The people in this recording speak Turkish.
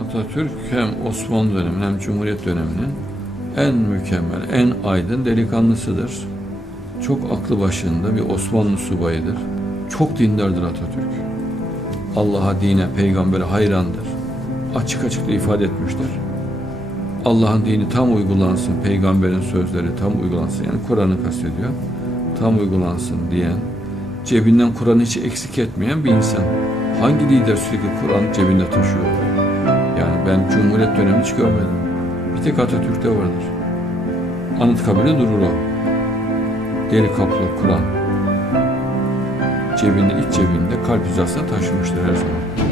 Atatürk hem Osmanlı döneminin hem Cumhuriyet döneminin en mükemmel, en aydın delikanlısıdır. Çok aklı başında bir Osmanlı subayıdır. Çok dindardır Atatürk. Allah'a, dine, peygambere hayrandır. Açık açık da ifade etmiştir. Allah'ın dini tam uygulansın, peygamberin sözleri tam uygulansın. Yani Kur'an'ı kastediyor. Tam uygulansın diyen, cebinden Kur'an'ı hiç eksik etmeyen bir insan. Hangi lider sürekli Kur'an cebinde taşıyor? Ben Cumhuriyet dönemi hiç görmedim. Bir tek Atatürk'te vardır. Anıtkabir'de durur o. Deri kaplı Kur'an. Cebinde, iç cebinde kalp hizasına taşımıştır her zaman.